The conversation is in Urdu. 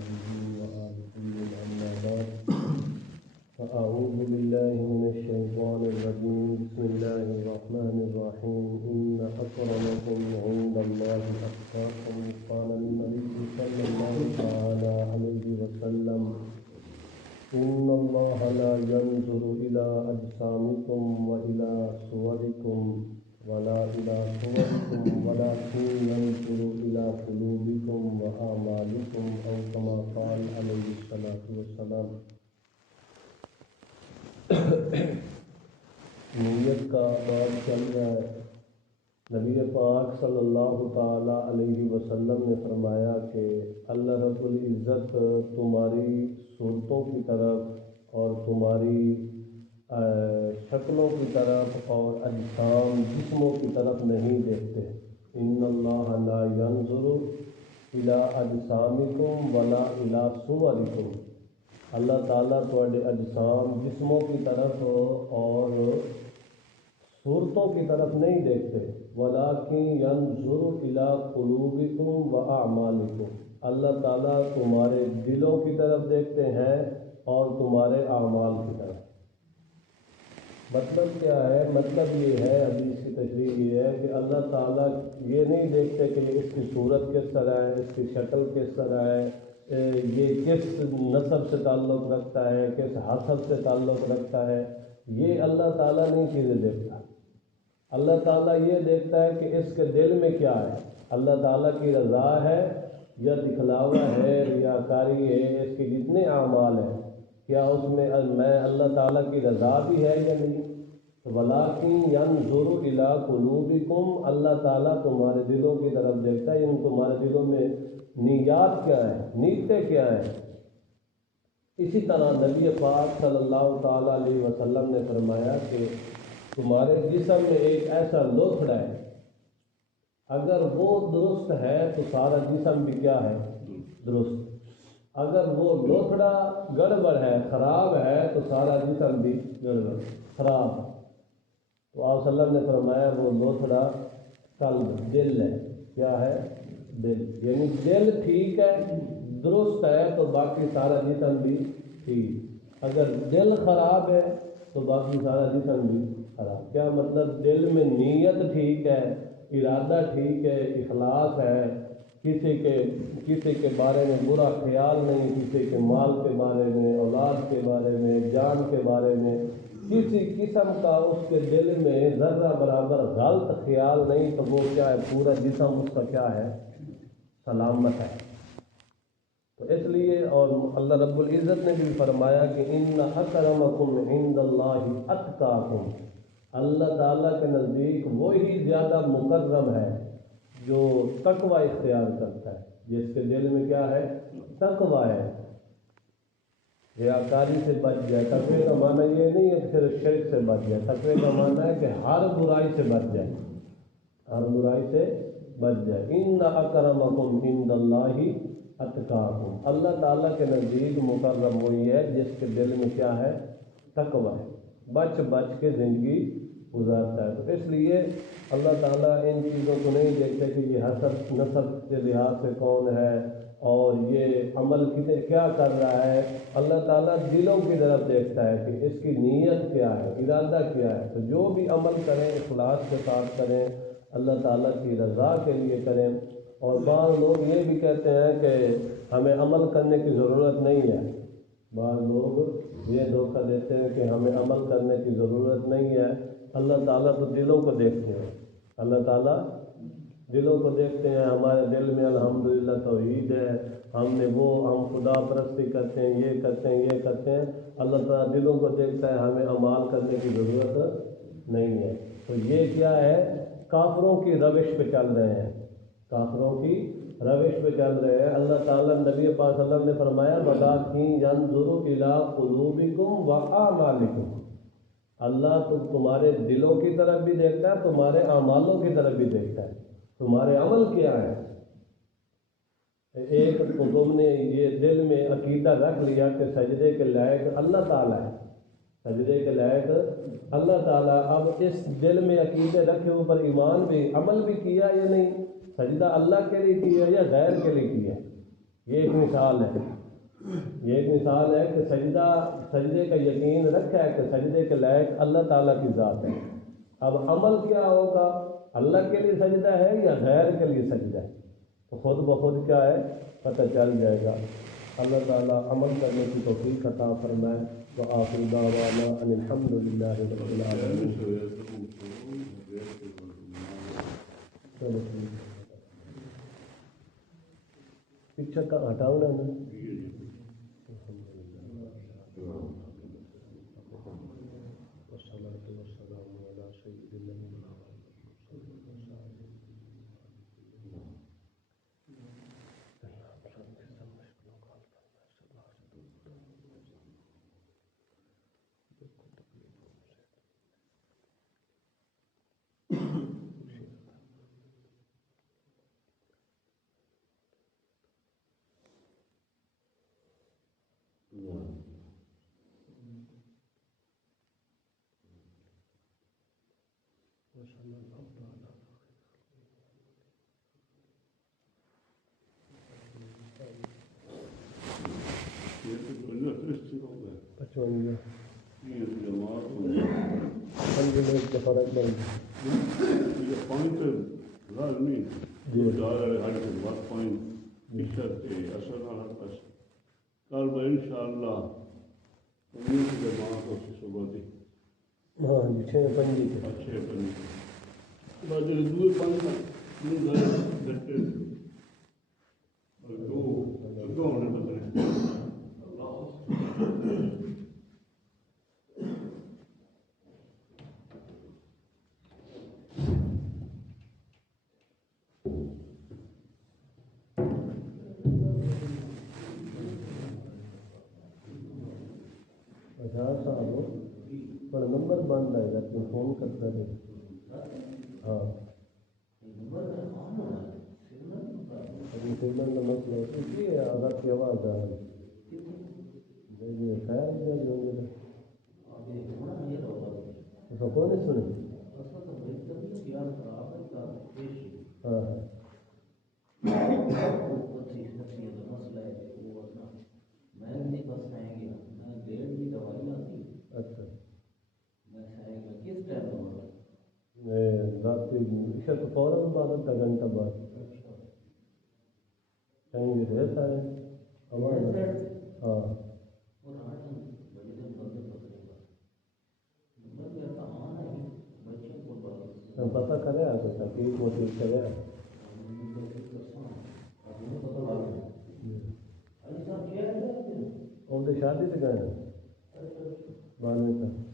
وصحبه وآله أما بعد فأعوذ بالله من الشيطان الرجيم بسم الله الرحمن الرحيم إن أكرمكم عند الله أتقاكم قال النبي صلى الله تعالى عليه وسلم إن الله لا ينظر إلى أجسامكم وإلى صوركم ولا إلى صوركم ولكن ينظر إلى قلوبكم وأعمالكم أو كما قال عليه الصلاة والسلام۔ نیت کا باب چل رہا ہے۔ نبی پاک صلی اللہ تعالی علیہ وسلم نے فرمایا کہ اللہ رب العزت تمہاری صورتوں کی طرف اور تمہاری شکلوں کی طرف اور اجسام جسموں کی طرف نہیں دیکھتے۔ ان اللہ لا ينظر الى اجسامکم ولا الى صورکم، اللہ تعالیٰ تھوڑے اجسام جسموں کی طرف اور صورتوں کی طرف نہیں دیکھتے۔ وَلَٰكِن يَنظُرُ إِلَىٰ قُلُوبِكُمْ وَأَعْمَالِكُمْ، اللہ تعالیٰ تمہارے دلوں کی طرف دیکھتے ہیں اور تمہارے اعمال کی طرف۔ مطلب کیا ہے؟ مطلب یہ ہے، حدیث کی تشریح یہ ہے کہ اللہ تعالیٰ یہ نہیں دیکھتے کہ اس کی صورت کس طرح ہے، اس کی شکل کس طرح ہے، یہ کس نسب سے تعلق رکھتا ہے، کس حسب سے تعلق رکھتا ہے، یہ اللہ تعالیٰ نہیں چیزیں دیکھتا۔ اللہ تعالیٰ یہ دیکھتا ہے کہ اس کے دل میں کیا ہے، اللہ تعالیٰ کی رضا ہے یا دکھلاوا ہے، ریاکاری ہے، اس کے جتنے اعمال ہیں کیا اس میں اللہ تعالیٰ کی رضا بھی ہے یا نہیں۔ وَلَٰكِن يَنظُرُ إِلَىٰ قُلُوبِكُمْ، اللہ تعالیٰ تمہارے دلوں کی طرف دیکھتا ہے، یعنی تمہارے دلوں میں نیات کیا ہے، نیتیں کیا ہیں۔ اسی طرح نبی پاک صلی اللہ تعالیٰ علیہ وسلم نے فرمایا کہ تمہارے جسم میں ایک ایسا لوتھڑا ہے، اگر وہ درست ہے تو سارا جسم بھی کیا ہے، درست۔ اگر وہ لوتھڑا گڑبڑ ہے، خراب ہے، تو سارا جسم بھی گڑبڑ خراب۔ تو آپ صلی اللہ علیہ وسلم نے فرمایا وہ لوتھڑا قلب، دل ہے۔ کیا ہے؟ دل۔ یعنی دل ٹھیک ہے، درست ہے تو باقی سارا جسم بھی ٹھیک۔ اگر دل خراب ہے تو باقی سارا جسم بھی خراب۔ کیا مطلب؟ دل میں نیت ٹھیک ہے، ارادہ ٹھیک ہے، اخلاص ہے، کسی کے بارے میں برا خیال نہیں، کسی کے مال کے بارے میں، اولاد کے بارے میں، جان کے بارے میں کسی قسم کا اس کے دل میں ذرہ برابر غلط خیال نہیں، تو وہ کیا ہے، پورا جسم اس کا کیا ہے، سلامت ہے۔ تو اس لیے اور اللہ رب العزت نے بھی فرمایا کہ ان اکرمکم عند اللہ اتقاکم، اللہ تعالیٰ کے نزدیک وہی زیادہ مکرم ہے جو تقوی اختیار کرتا ہے، جس کے دل میں کیا ہے، تقوی ہے، ریاکاری سے بچ جائے۔ تقوی کا معنی یہ نہیں ہے کہ صرف شرک سے بچ جائے، تقوی کا معنی ہے کہ ہر برائی سے بچ جائے، ہر برائی سے بچ جائے۔ ان اکرمکم عند اللہ اتقاکم، اللہ تعالیٰ کے نزدیک مکرم وہی ہے جس کے دل میں کیا ہے، تقوی ہے، بچ بچ کے زندگی گزارتا ہے۔ تو اس لیے اللہ تعالیٰ ان چیزوں کو نہیں دیکھتے کہ یہ حسب نسب کے لحاظ سے کون ہے اور یہ عمل کیا کر رہا ہے۔ اللہ تعالیٰ دلوں کی طرف دیکھتا ہے کہ اس کی نیت کیا ہے، ارادہ کیا ہے۔ تو جو بھی عمل کریں اخلاص کے ساتھ کریں، اللہ تعالیٰ کی رضا کے لیے کریں۔ اور بعض لوگ یہ بھی کہتے ہیں کہ ہمیں عمل کرنے کی ضرورت نہیں ہے، بعض لوگ یہ دھوکہ دیتے ہیں کہ ہمیں عمل کرنے کی ضرورت نہیں ہے۔ اللہ تعالیٰ تو دلوں کو دیکھتے ہیں، اللہ تعالیٰ دلوں کو دیکھتے ہیں۔ ہمارے دل میں الحمدللہ توحید ہے، ہم خدا پرستی کرتے ہیں، یہ کرتے ہیں، یہ کرتے ہیں۔ اللہ تعالیٰ دلوں کو دیکھتا ہے، ہمیں اعمال کرنے کی ضرورت نہیں ہے۔ تو یہ کیا ہے، کافروں کی روش پہ چل رہے ہیں، کافروں کی روش پہ چل رہے ہیں۔ اللہ تعالیٰ نبی پاک صلی اللہ علیہ وسلم نے فرمایا وَلَٰكِن يَنظُرُ إِلَىٰ قُلُوبِكُمْ وَأَعْمَالِكُمْ، اللہ تمہارے دلوں کی طرف بھی دیکھتا ہے، تمہارے اعمالوں کی طرف بھی دیکھتا ہے، تمہارے عمل کیا ہے۔ ایک تو تم نے یہ دل میں عقیدہ رکھ لیا کہ سجدے کے لائق اللہ تعالیٰ ہے، سجدے کے لائق اللہ تعالیٰ۔ اب اس دل میں عقیدے رکھے اوپر ایمان بھی، عمل بھی کیا یا نہیں، سجدہ اللہ کے لیے کیا یا غیر کے لیے کیا، یہ ایک مثال ہے، یہ ایک مثال ہے کہ سجدے کا یقین رکھا ہے کہ سجدے کے لائق اللہ تعالیٰ کی ذات ہے۔ اب عمل کیا ہوگا، اللہ کے لیے سجدہ ہے یا غیر کے لیے سجدہ ہے، تو خود بخود کیا ہے پتہ چل جائے گا۔ اللہ تعالیٰ عمل کرنے کی توفیق عطا فرمائے۔ وآخر دعوانا ان الحمد للہ رب العالمین۔ چلو پیچھے کا ہٹاؤ نا پر نمبر بند آئے گا تو فون کرتا رہے۔ ہاں سیگنل کا مسئلہ ہے، اس لیے آغاز کی آواز آ رہی ہے۔ خیر اس کو کون نہیں سنی؟ ہاں اچھا رات عشاء تو فوراً بعد آدھا گھنٹہ بعد ٹائم بھی رہتا ہے ہمارا۔ ہاں پتہ کرے آپ تحقیق کوشش کرے اور شادی سے گئے بعد میں